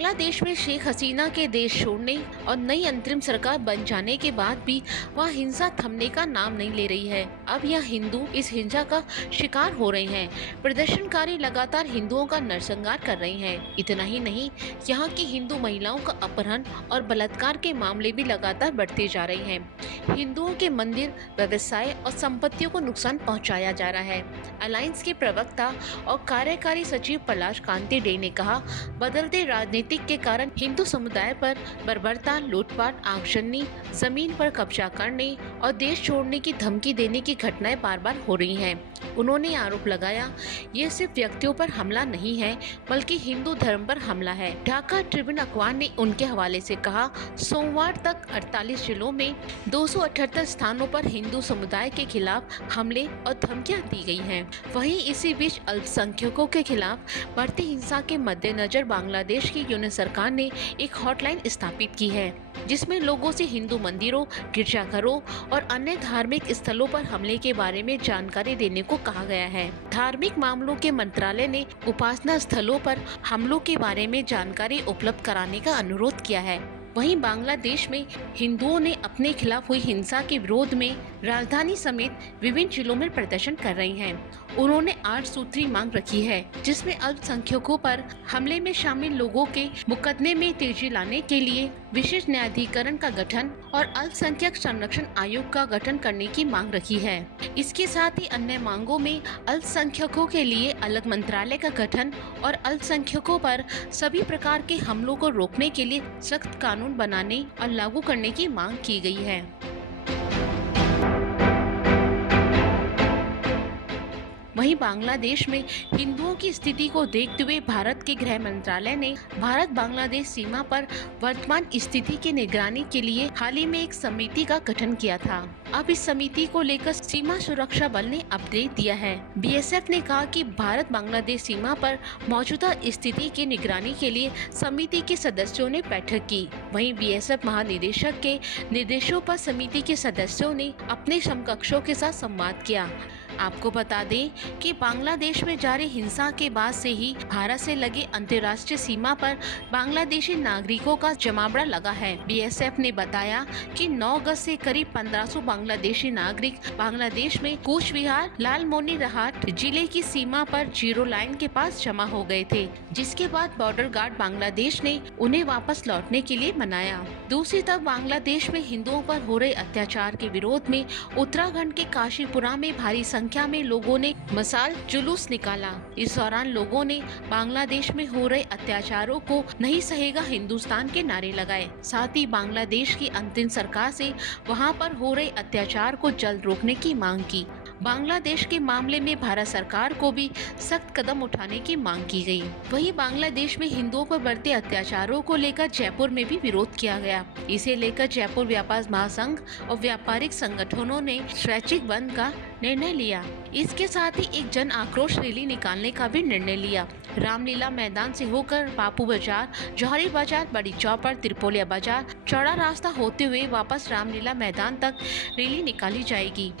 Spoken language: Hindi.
बांग्लादेश में शेख हसीना के देश छोड़ने और नई अंतरिम सरकार बन जाने के बाद भी वह हिंसा थमने का नाम नहीं ले रही है। अब यह हिंदू इस हिंसा का शिकार हो रहे हैं। प्रदर्शनकारी लगातार हिंदुओं का नरसंहार कर रहे हैं। इतना ही नहीं, यहाँ की हिंदू महिलाओं का अपहरण और बलात्कार के मामले भी लगातार बढ़ते जा रहे हैं। हिंदुओं के मंदिर, व्यवसाय और संपत्तियों को नुकसान पहुँचाया जा रहा है। अलायंस के प्रवक्ता और कार्यकारी सचिव पलाश कांति डे ने कहा, बदलते राजनीतिक के कारण हिंदू समुदाय पर बर्बरता, लूटपाट, आगजनी, जमीन पर कब्जा करने और देश छोड़ने की धमकी देने की घटनाएं बार बार हो रही हैं। उन्होंने आरोप लगाया, ये सिर्फ व्यक्तियों पर हमला नहीं है बल्कि हिंदू धर्म पर हमला है। ढाका ट्रिब्यून अखबार ने उनके हवाले से कहा, सोमवार तक 48 जिलों में 278 स्थानों पर हिंदू समुदाय के खिलाफ हमले और धमकियां दी गई हैं। वहीं इसी बीच अल्पसंख्यकों के खिलाफ बढ़ती हिंसा के मद्देनजर बांग्लादेश की यूनियन सरकार ने एक हॉटलाइन स्थापित की है, जिसमें लोगों से हिंदू मंदिरों, गिरजाघरों और अन्य धार्मिक स्थलों पर हमले के बारे में जानकारी देने को कहा गया है। धार्मिक मामलों के मंत्रालय ने उपासना स्थलों पर हमलों के बारे में जानकारी उपलब्ध कराने का अनुरोध किया है। वहीं बांग्लादेश में हिंदुओं ने अपने खिलाफ हुई हिंसा के विरोध में राजधानी समेत विभिन्न जिलों में प्रदर्शन कर रहे हैं। उन्होंने 8 सूत्री मांग रखी है, जिसमें अल्पसंख्यकों पर हमले में शामिल लोगों के मुकदमे में तेजी लाने के लिए विशेष न्यायाधिकरण का गठन और अल्पसंख्यक संरक्षण आयोग का गठन करने की मांग रखी है। इसके साथ ही अन्य मांगों में अल्पसंख्यकों के लिए अलग मंत्रालय का गठन और अल्पसंख्यकों पर सभी प्रकार के हमलों को रोकने के लिए सख्त कानून बनाने और लागू करने की मांग की गई है। वहीं बांग्लादेश में हिंदुओं की स्थिति को देखते हुए भारत के गृह मंत्रालय ने भारत बांग्लादेश सीमा पर वर्तमान स्थिति की निगरानी के लिए हाल ही में एक समिति का गठन किया था। अब इस समिति को लेकर सीमा सुरक्षा बल ने अपडेट दिया है। बीएसएफ ने कहा कि भारत बांग्लादेश सीमा पर मौजूदा स्थिति की निगरानी के लिए समिति के सदस्यों ने बैठक की। वहीं बीएसएफ महानिदेशक के निर्देशों पर समिति के सदस्यों ने अपने समकक्षों के साथ संवाद किया। आपको बता दें कि बांग्लादेश में जारी हिंसा के बाद से ही भारत से लगे अंतर्राष्ट्रीय सीमा पर बांग्लादेशी नागरिकों का जमावड़ा लगा है। बीएसएफ ने बताया कि 9 अगस्त से करीब 1500 बांग्लादेशी नागरिक बांग्लादेश में कूच विहार, लालमोनीरहाट जिले की सीमा पर जीरो लाइन के पास जमा हो गए थे, जिसके बाद बॉर्डर गार्ड बांग्लादेश ने उन्हें वापस लौटने के लिए मनाया। दूसरी तरफ बांग्लादेश में हिंदुओं पर हो रहे अत्याचार के विरोध में उत्तराखंड के काशीपुरा में भारी संख्या में लोगों ने मसाल जुलूस निकाला। इस दौरान लोगों ने बांग्लादेश में हो रहे अत्याचारों को नहीं सहेगा हिंदुस्तान के नारे लगाए। साथ ही बांग्लादेश की अंतरिम सरकार से वहां पर हो रहे अत्याचार को जल्द रोकने की मांग की। बांग्लादेश के मामले में भारत सरकार को भी सख्त कदम उठाने की मांग की गई। वहीं बांग्लादेश में हिंदुओं पर बढ़ते अत्याचारों को लेकर जयपुर में भी विरोध किया गया। इसे लेकर जयपुर व्यापार महासंघ और व्यापारिक संगठनों ने स्वैच्छिक बंद का निर्णय लिया। इसके साथ ही एक जन आक्रोश रैली निकालने का भी निर्णय लिया। रामलीला मैदान से होकर बापू बाजार, जौहरी बाजार, बड़ी चौपड़, त्रिपोलिया बाजार, चौड़ा रास्ता होते हुए वापस रामलीला मैदान तक रैली निकाली जाएगी।